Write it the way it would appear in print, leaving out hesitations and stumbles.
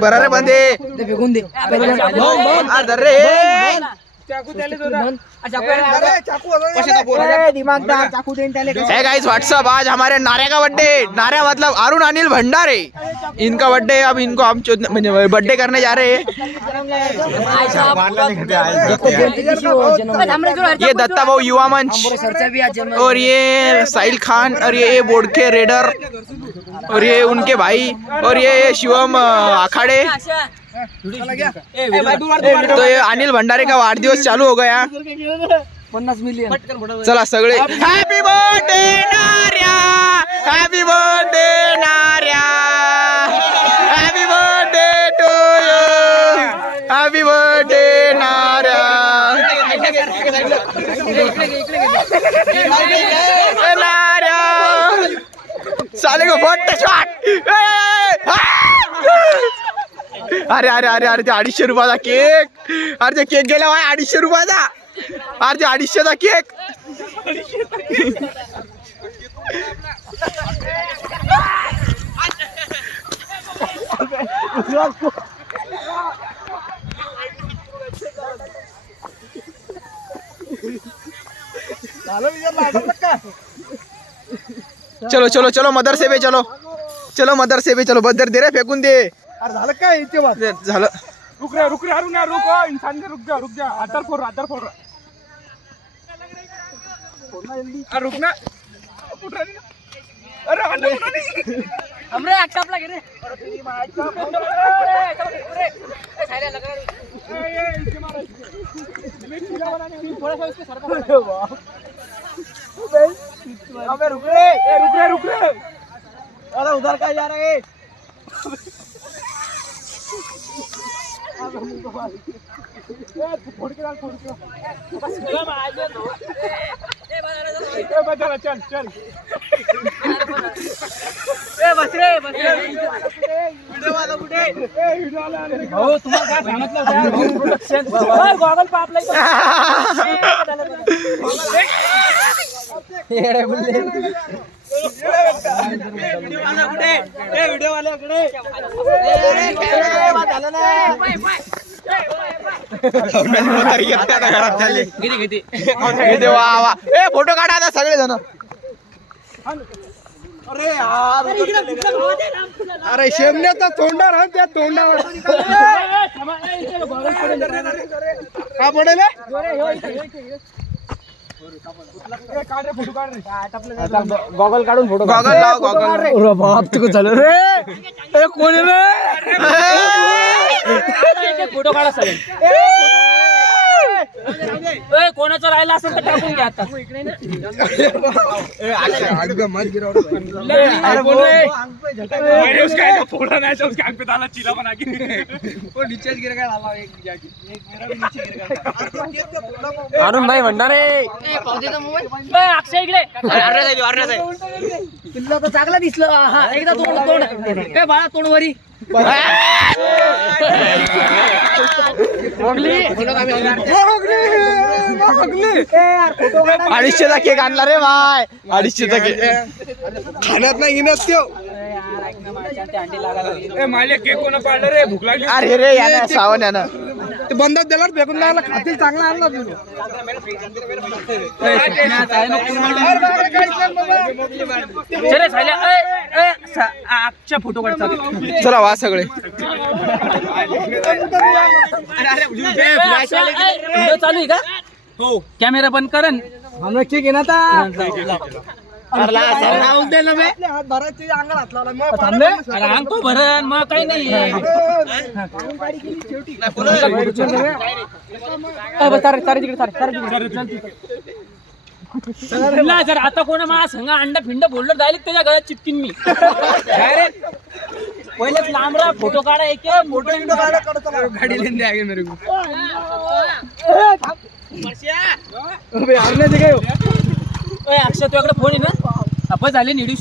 बरा रे बंदे फेकून दे रे गाइस व्हाट्सअप आज हमारे नारे का बर्थडे। नारे मतलब अरुण अनिल भंडारे, इनका बर्थडे। अब इनको हम बर्थडे करने जा रहे हैं। ये दत्ता भाऊ युवा मंच और ये साहिल खान और ये बोडके रेडर और ये उनके भाई और ये शिवम अखाड़े। तो ये अनिल भंडारे का वाढदिवस चालू हो गया। 50 मिलियन चला सगळे happy birthday Narya, happy birthday Narya, happy birthday to you, happy birthday Narya. Narya साले को फोटो शॉट। अरे अरे अरे अरे ते 250 रुपयाचा केक, अरे ते केक गेला 250 रुपयाचा, अरे ते 250चा केक। चलो चलो चलो मदरसे पे चलो, चलो मदरसे पे चलो। बदर दे रे फेकून दे। अरे झालं काय इथे झालं। रुक रे अरुण यार, रुक इंसान रुक जा आदर फोड़ अरे रुक ना। अरे हमरे अटकाप लगे रे अबे रुक रे अरे उधर का जा रहा है। चल भाऊ तुम्हाला काय सांगितलं प्रोडक्शन गॉगल पाप फोटो काढा आता सगळे जण। अरे यार अरे शेमण्याचा तोंडावर हा त्या तोंडावर का पडेल गॉगल काढून फोटो, गॉगल लाव, गॉगल। बाप तुझं झालं रे कोण रे फोटो काढा सगळे। कोणाचं राहिला असेल तर टाकून घ्या आता। अरुण भाई भंडारे, अक्षय इकडे पिल्ला तर चांगला दिसलं। हा एकदा तोंड काय बाळा तोंड वरी अडीचशेचा केक आणला रे बाय, 250चा केक खाण्यात नाही घेण्यात माझ्या केक कोणा पाडलं रे भूक लागली। अरे रे यानं सावन यानं ते बंदात दिला फेकून लागला खातील चांगला आणला तुम्ही। फोटो काढता चला वा सगळे। चालू आहे का? हो कॅमेरा बंद करन हमने केक आहे ना आता अंगतो भरण मग काही नाही। जर आता कोणा मला सांगा अंडा फिंड बोललं जाईल त्याच्या गळ्यात चिपकीन मी डायरेक्ट। पहिलेच लांबरा फोटो काढा, एक फोटो काढा गाडी लेंदे आगे मेरे को। अक्षय तुझ्याकडे फोन आहे ना? आपण झाले निडी